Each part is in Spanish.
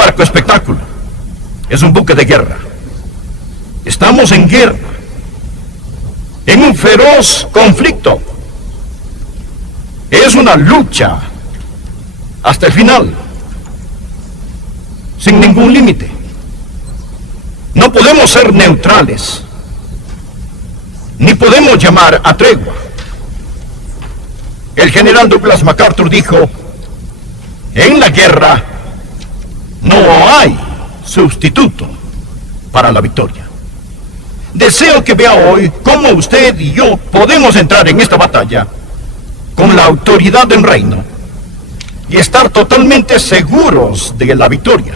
barco espectáculo. Es un buque de guerra. Estamos en guerra, en un feroz conflicto. Es una lucha hasta el final, sin ningún límite. No podemos ser neutrales, ni podemos llamar a tregua. El general Douglas MacArthur dijo: en la guerra no hay sustituto para la victoria. Deseo que vea hoy cómo usted y yo podemos entrar en esta batalla con la autoridad del reino y estar totalmente seguros de la victoria,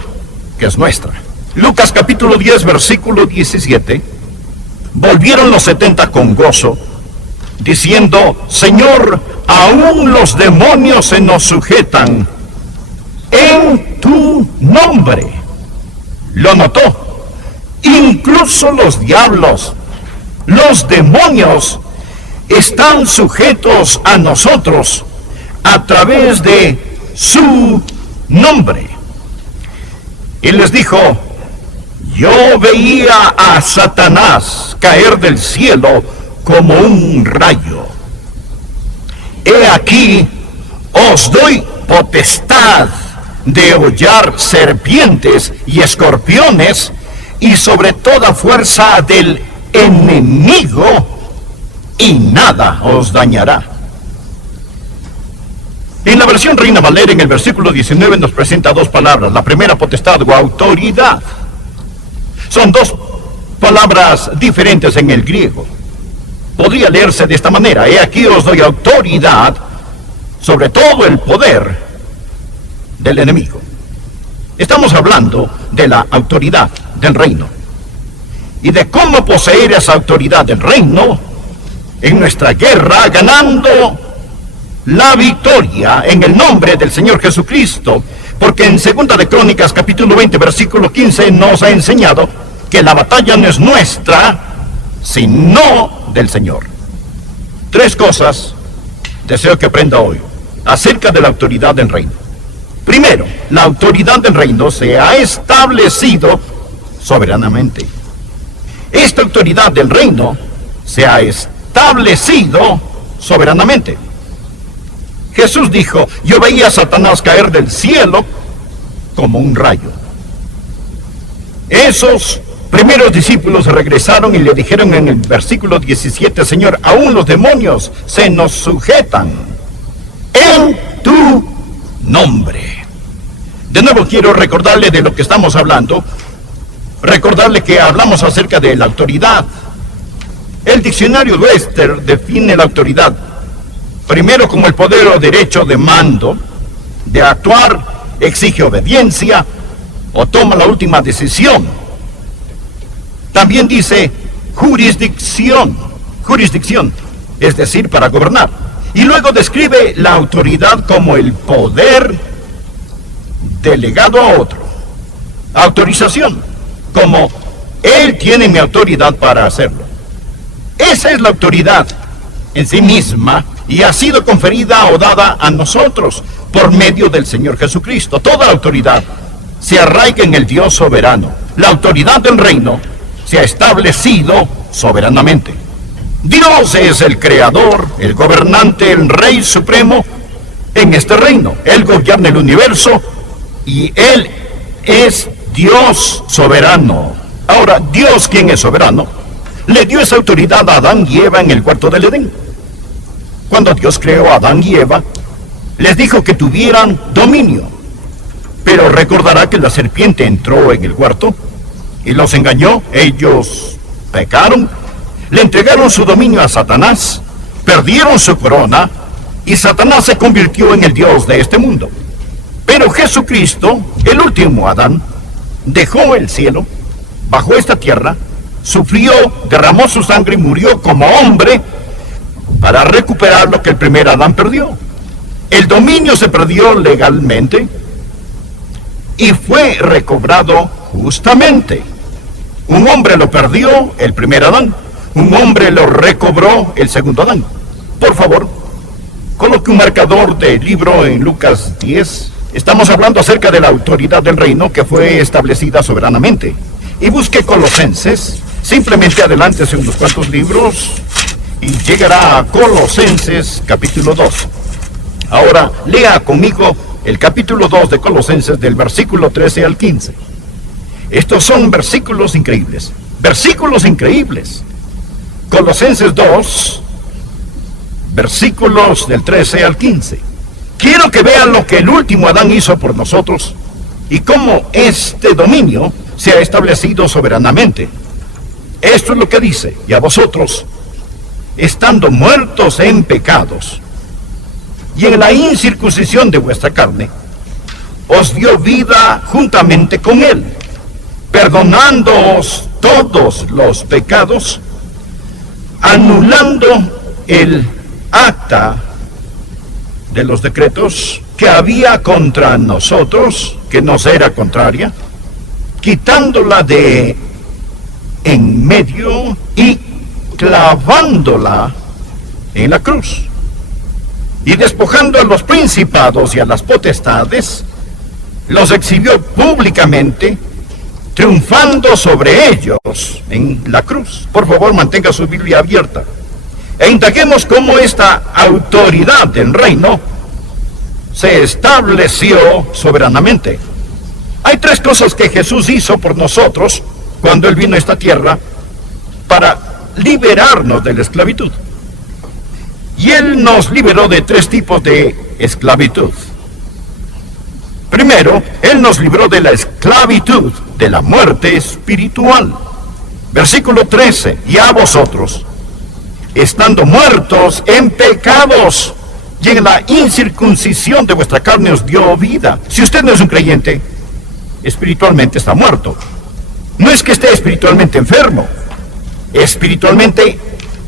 que es nuestra. Lucas capítulo 10, versículo 17. Volvieron los 70 con gozo, diciendo: Señor, aún los demonios se nos sujetan en tu nombre. Lo notó. Incluso los diablos, los demonios, están sujetos a nosotros a través de su nombre. Y les dijo: yo veía a Satanás caer del cielo como un rayo. He aquí, os doy potestad de hollar serpientes y escorpiones, y sobre toda fuerza del enemigo, y nada os dañará. En la versión Reina Valera, en el versículo 19, nos presenta dos palabras. La primera, potestad o autoridad. Son dos palabras diferentes en el griego. Podría leerse de esta manera: he aquí os doy autoridad sobre todo el poder del enemigo. Estamos hablando de la autoridad del reino y de cómo poseer esa autoridad del reino en nuestra guerra, ganando la victoria en el nombre del Señor Jesucristo. Porque en 2 de Crónicas capítulo 20 versículo 15 nos ha enseñado que la batalla no es nuestra, sino del Señor. Tres cosas deseo que aprenda hoy acerca de la autoridad del reino. Primero, la autoridad del reino se ha establecido soberanamente. Esta autoridad del reino se ha establecido soberanamente. Jesús dijo: yo veía a Satanás caer del cielo como un rayo. Esos primeros discípulos regresaron y le dijeron en el versículo 17: Señor, aún los demonios se nos sujetan en tu nombre. De nuevo quiero recordarle de lo que estamos hablando. Recordarle que hablamos acerca de la autoridad. El diccionario Webster define la autoridad primero como el poder o derecho de mando, de actuar, exige obediencia o toma la última decisión. También dice jurisdicción, es decir, para gobernar. Y luego describe la autoridad como el poder delegado a otro. Autorización, como él tiene mi autoridad para hacerlo. Esa es la autoridad en sí misma y ha sido conferida o dada a nosotros por medio del Señor Jesucristo. Toda la autoridad se arraiga en el Dios soberano. La autoridad del reino se ha establecido soberanamente. Dios es el creador, el gobernante, el rey supremo en este reino. Él gobierna el universo y Él es Dios soberano. Ahora, Dios, quien es soberano, le dio esa autoridad a Adán y Eva en el huerto del Edén. Cuando Dios creó a Adán y Eva, les dijo que tuvieran dominio. Pero recordará que la serpiente entró en el huerto y los engañó. Ellos pecaron, le entregaron su dominio a Satanás, perdieron su corona y Satanás se convirtió en el Dios de este mundo. Pero Jesucristo, el último Adán, dejó el cielo, bajó esta tierra, sufrió, derramó su sangre y murió como hombre para recuperar lo que el primer Adán perdió. El dominio se perdió legalmente y fue recobrado justamente. Un hombre lo perdió, el primer Adán. Un hombre lo recobró, el segundo Adán. Por favor, coloque un marcador de libro en Lucas 10, Estamos hablando acerca de la autoridad del reino que fue establecida soberanamente. Y busque Colosenses, simplemente adelántese unos cuantos libros y llegará a Colosenses capítulo 2. Ahora, lea conmigo el capítulo 2 de Colosenses del versículo 13 al 15. Estos son versículos increíbles. Versículos increíbles. Colosenses 2, versículos del 13 al 15. Quiero que vean lo que el último Adán hizo por nosotros y cómo este dominio se ha establecido soberanamente. Esto es lo que dice: y a vosotros, estando muertos en pecados y en la incircuncisión de vuestra carne, os dio vida juntamente con él, perdonándoos todos los pecados, anulando el acta de los decretos que había contra nosotros, que nos era contraria, quitándola de en medio y clavándola en la cruz, y despojando a los principados y a las potestades, los exhibió públicamente, triunfando sobre ellos en la cruz. Por favor, mantenga su Biblia abierta e indaguemos cómo esta autoridad del reino se estableció soberanamente. Hay tres cosas que Jesús hizo por nosotros cuando Él vino a esta tierra para liberarnos de la esclavitud. Y Él nos liberó de tres tipos de esclavitud. Primero, Él nos libró de la esclavitud de la muerte espiritual. Versículo 13, y a vosotros, estando muertos en pecados y en la incircuncisión de vuestra carne os dio vida. Si usted no es un creyente, espiritualmente está muerto. No es que esté espiritualmente enfermo, espiritualmente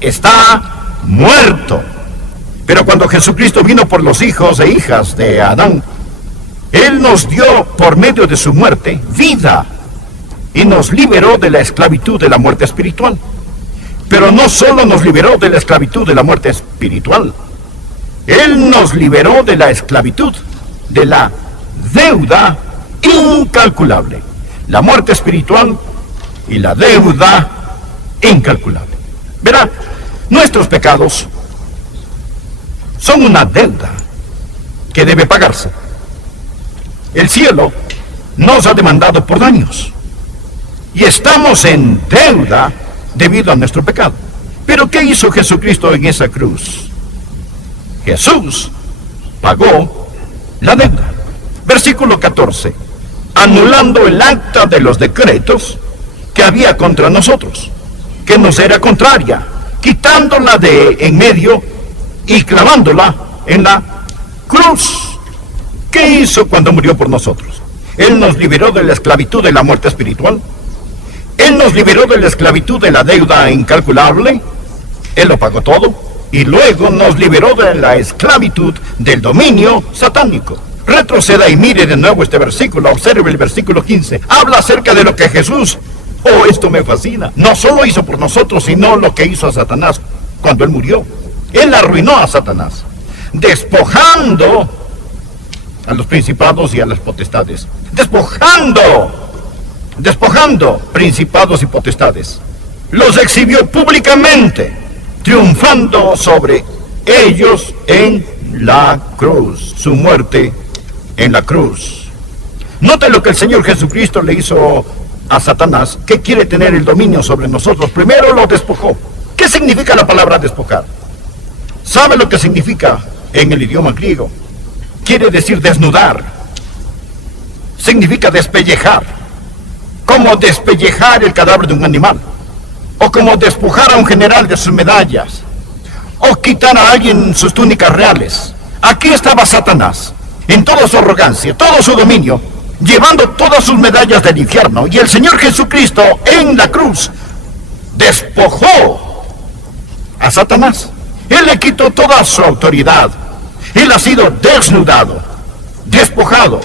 está muerto. Pero cuando Jesucristo vino por los hijos e hijas de Adán, Él nos dio por medio de su muerte vida y nos liberó de la esclavitud de la muerte espiritual. Pero no solo nos liberó de la esclavitud de la muerte espiritual, Él nos liberó de la esclavitud de la deuda incalculable. La muerte espiritual y la deuda incalculable. Verá, nuestros pecados son una deuda que debe pagarse. El cielo nos ha demandado por daños y estamos en deuda debido a nuestro pecado. Pero ¿qué hizo Jesucristo en esa cruz? Jesús pagó la deuda. Versículo 14. Anulando el acta de los decretos que había contra nosotros, que nos era contraria, quitándola de en medio y clavándola en la cruz. ¿Qué hizo cuando murió por nosotros? Él nos liberó de la esclavitud de la muerte espiritual. Él nos liberó de la esclavitud de la deuda incalculable. Él lo pagó todo. Y luego nos liberó de la esclavitud del dominio satánico. Retroceda y mire de nuevo este versículo. Observe el versículo 15. Habla acerca de lo que Jesús, oh, esto me fascina, no solo hizo por nosotros, sino lo que hizo a Satanás cuando Él murió. Él arruinó a Satanás, despojando a los principados y a las potestades. Despojando principados y potestades. Los exhibió públicamente, triunfando sobre ellos en la cruz. Su muerte en la cruz. Note lo que el Señor Jesucristo le hizo a Satanás, que quiere tener el dominio sobre nosotros. Primero lo despojó. ¿Qué significa la palabra despojar? ¿Sabe lo que significa en el idioma griego? Quiere decir desnudar. Significa despellejar. Como despellejar el cadáver de un animal. O como despojar a un general de sus medallas. O quitar a alguien sus túnicas reales. Aquí estaba Satanás, en toda su arrogancia, todo su dominio, llevando todas sus medallas del infierno. Y el Señor Jesucristo en la cruz despojó a Satanás. Él le quitó toda su autoridad. Él ha sido desnudado, despojado.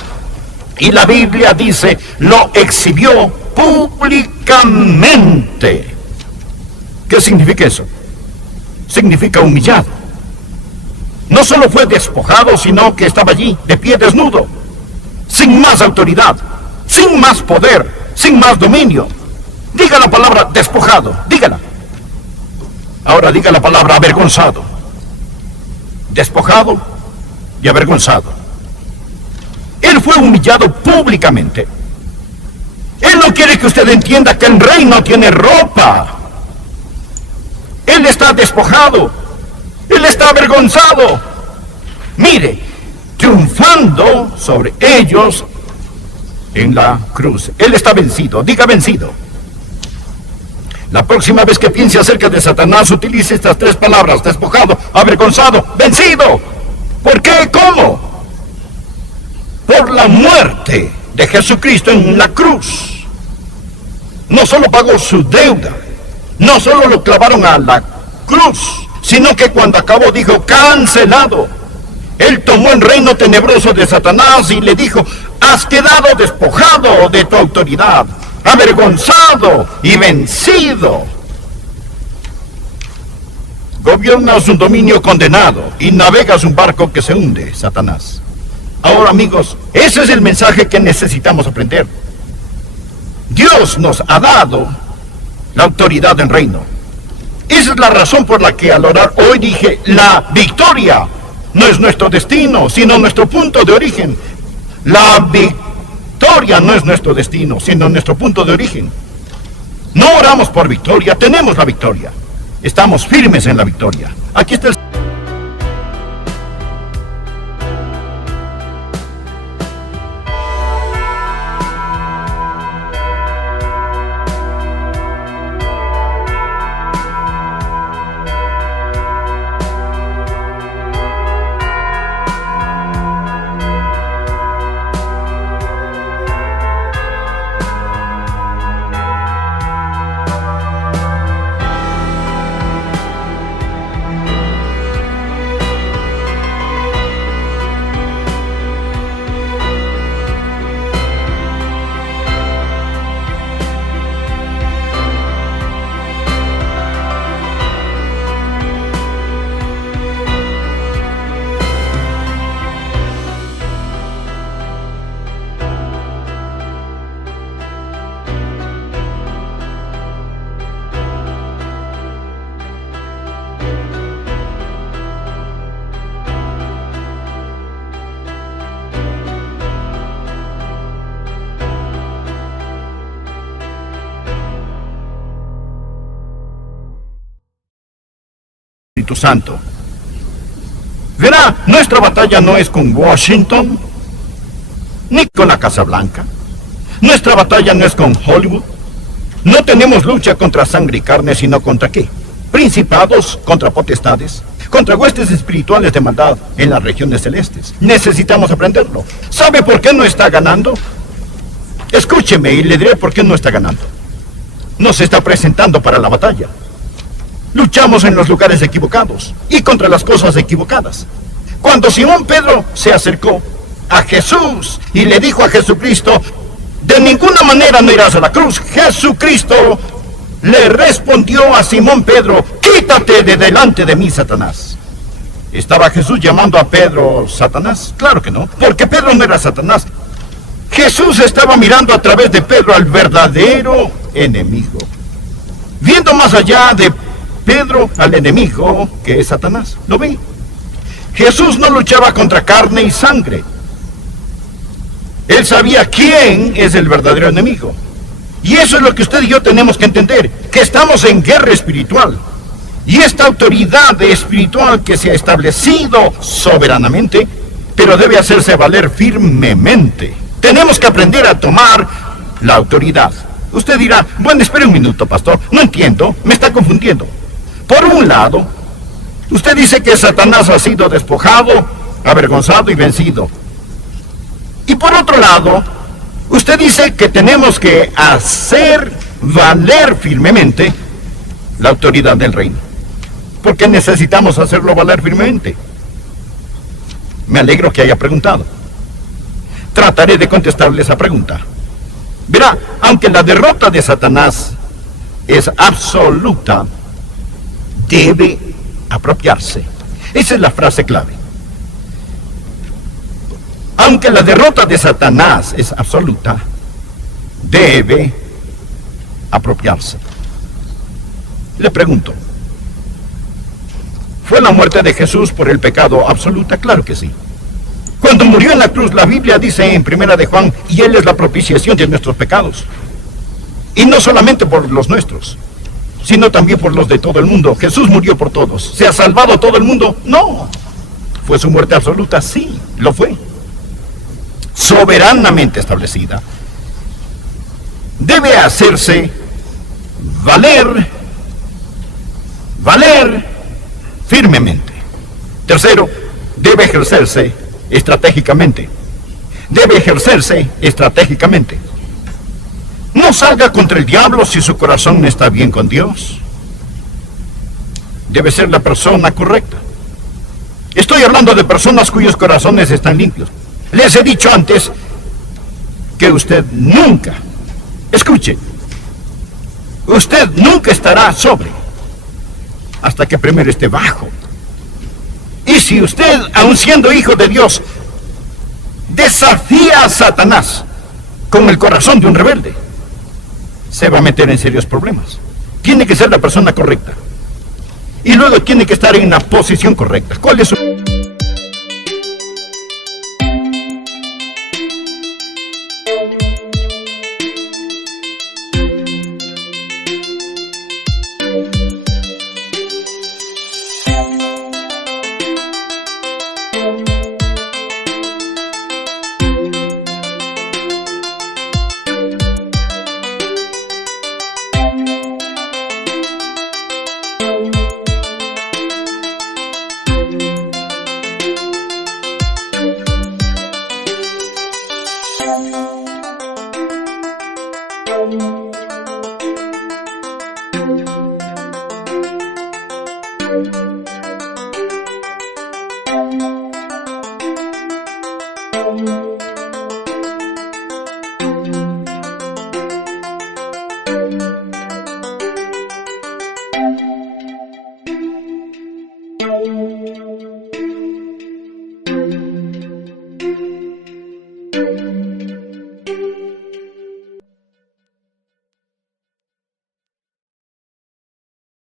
Y la Biblia dice, lo exhibió públicamente. ¿Qué significa eso? Significa humillado. No solo fue despojado, sino que estaba allí, de pie desnudo. sin más autoridad, sin más poder, sin más dominio. Diga la palabra despojado, dígala. Ahora diga la palabra avergonzado. Despojado y avergonzado. Él fue humillado públicamente. Él no quiere que usted entienda que el rey no tiene ropa. Él está despojado. Él está avergonzado. Mire, triunfando sobre ellos en la cruz. Él está vencido. Diga vencido. La próxima vez que piense acerca de Satanás, utilice estas tres palabras: despojado, avergonzado, vencido. ¿Por qué? ¿Cómo? Por la muerte de Jesucristo en la cruz. No solo pagó su deuda, no solo lo clavaron a la cruz, sino que cuando acabó dijo: cancelado. Él tomó el reino tenebroso de Satanás y le dijo: has quedado despojado de tu autoridad, avergonzado y vencido. Gobiernas un dominio condenado y navegas un barco que se hunde, Satanás. Ahora, amigos, ese es el mensaje que necesitamos aprender. Dios nos ha dado la autoridad del reino. Esa es la razón por la que al orar hoy dije: la victoria no es nuestro destino, sino nuestro punto de origen. La victoria no es nuestro destino, sino nuestro punto de origen. No oramos por victoria, tenemos la victoria. Estamos firmes en la victoria. Aquí está el... Espíritu Santo. Verá, nuestra batalla no es con Washington, ni con la Casa Blanca. Nuestra batalla no es con Hollywood. No tenemos lucha contra sangre y carne, sino contra ¿qué? Principados, contra potestades, contra huestes espirituales de maldad en las regiones celestes. Necesitamos aprenderlo. ¿Sabe por qué no está ganando? Escúcheme y le diré por qué no está ganando. No se está presentando para la batalla. Luchamos en los lugares equivocados y contra las cosas equivocadas. Cuando Simón Pedro se acercó a Jesús y le dijo a Jesucristo: de ninguna manera no irás a la cruz, Jesucristo le respondió a Simón Pedro: quítate de delante de mí, Satanás. ¿Estaba Jesús llamando a Pedro Satanás? Claro que no, porque Pedro no era Satanás. Jesús estaba mirando a través de Pedro al verdadero enemigo, viendo más allá de Pedro al enemigo que es Satanás. ¿Lo ve? Jesús no luchaba contra carne y sangre. Él sabía quién es el verdadero enemigo. Y eso es lo que usted y yo tenemos que entender, que estamos en guerra espiritual. Y esta autoridad espiritual que se ha establecido soberanamente, pero debe hacerse valer firmemente. Tenemos que aprender a tomar la autoridad. Usted dirá: bueno, espere un minuto, pastor, no entiendo, me está confundiendo. Por un lado, usted dice que Satanás ha sido despojado, avergonzado y vencido. Y por otro lado, usted dice que tenemos que hacer valer firmemente la autoridad del reino. ¿Por qué necesitamos hacerlo valer firmemente? Me alegro que haya preguntado. Trataré de contestarle esa pregunta. Verá, aunque la derrota de Satanás es absoluta, debe apropiarse. Esa es la frase clave. aunque la derrota de Satanás es absoluta, debe apropiarse. Le pregunto, ¿fue la muerte de Jesús por el pecado absoluta? Claro que sí. Cuando murió en la cruz, la Biblia dice en 1 de Juan, y Él es la propiciación de nuestros pecados. Y no solamente por los nuestros, sino también por los de todo el mundo. Jesús murió por todos. ¿Se ha salvado todo el mundo? No. ¿Fue su muerte absoluta? Sí, lo fue. Soberanamente establecida. Debe hacerse valer firmemente. Tercero, debe ejercerse estratégicamente. Debe ejercerse estratégicamente. No salga contra el diablo si su corazón no está bien con Dios. Debe ser la persona correcta. Estoy hablando de personas cuyos corazones están limpios. Les he dicho antes que usted nunca, escuche, usted nunca estará sobre hasta que primero esté bajo. Y si usted, aun siendo hijo de Dios, desafía a Satanás con el corazón de un rebelde, se va a meter en serios problemas. Tiene que ser la persona correcta. Y luego tiene que estar en la posición correcta. ¿Cuál es su...?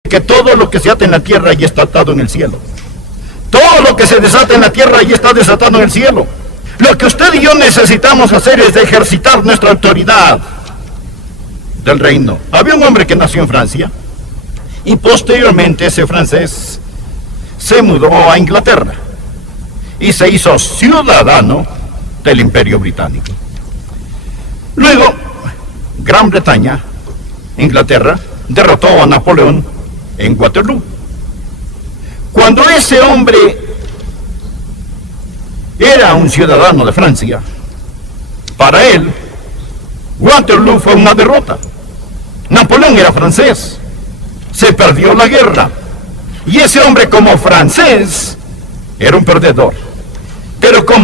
Que todo lo que se ata en la tierra ya está atado en el cielo. Todo lo que se desata en la tierra ya está desatado en el cielo. Lo que usted y yo necesitamos hacer es ejercitar nuestra autoridad del reino. Había un hombre que nació en Francia y posteriormente ese francés se mudó a Inglaterra y se hizo ciudadano del Imperio Británico. Luego, Gran Bretaña, Inglaterra, derrotó a Napoleón en Waterloo. Cuando ese hombre era un ciudadano de Francia, para él Waterloo fue una derrota. Napoleón era francés, se perdió la guerra, y ese hombre como francés era un perdedor, pero como